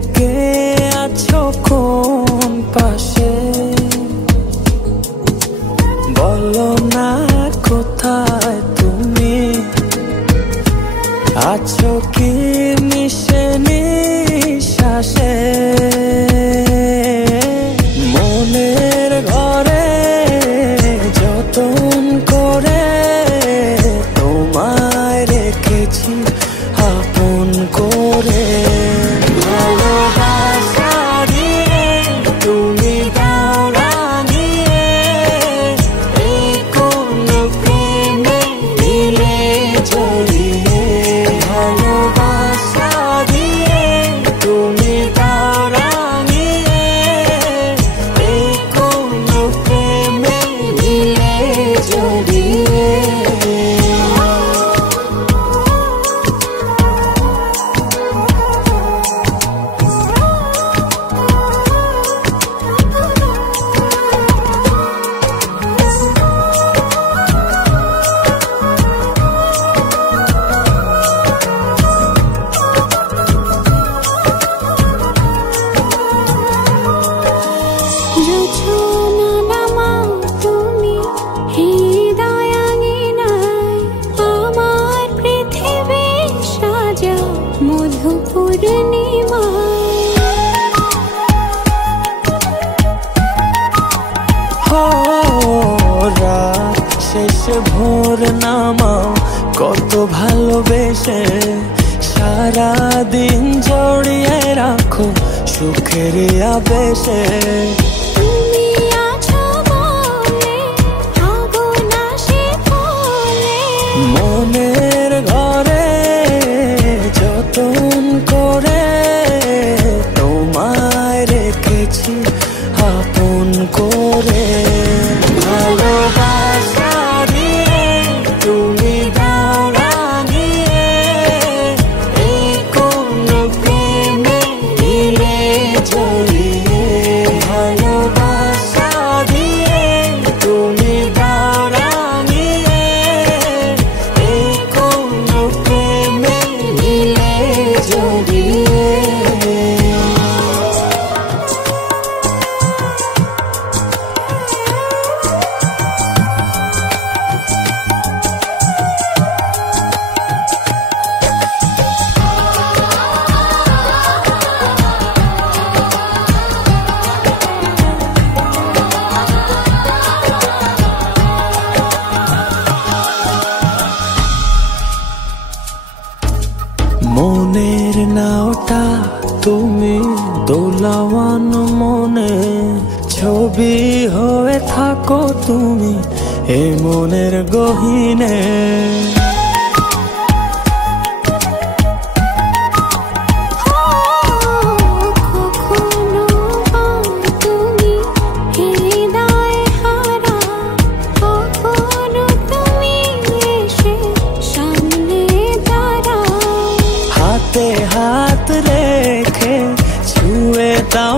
বুকে আছো কোন পাশে, বলো না কোথায় তুমি আছো কি মিশে নিঃশ্বাসে। মনের ঘরে যতন করে তোমায় রেখেছি আপন করে। ভালোবাসা দিয়ে তুমি দাও রাঙিয়ে, এই কোন প্রেমে দিলে জড়িয়ে। ভালোবাসা দিয়ে তুমি দাও রাঙিয়ে, এই কোন প্রেমে দিলে জড়িয়ে। রাত শেষে ভোর নামাও কত ভালোবেসে, সারাদিন জড়িয়ে রাখো সুখের আবেশে। মনের ঘরে যতন করে তোমায় রেখেছি আপন করে। ভালোবাসা দিয়ে তুমি দাও রাঙিয়ে, এই কোন প্রেমে দিলে জড়িয়ে। ভালোবাসা দিয়ে তুমি দাও রাঙিয়ে, এই কোন প্রেমে দিলে জড়িয়ে। মনের নাওটা তুমি দোলাওয়ান মনে, ছবি হয়ে থাকো তুমি এ মনের গহীনে। হাতে হাত রেখে ছুঁয়ে দাও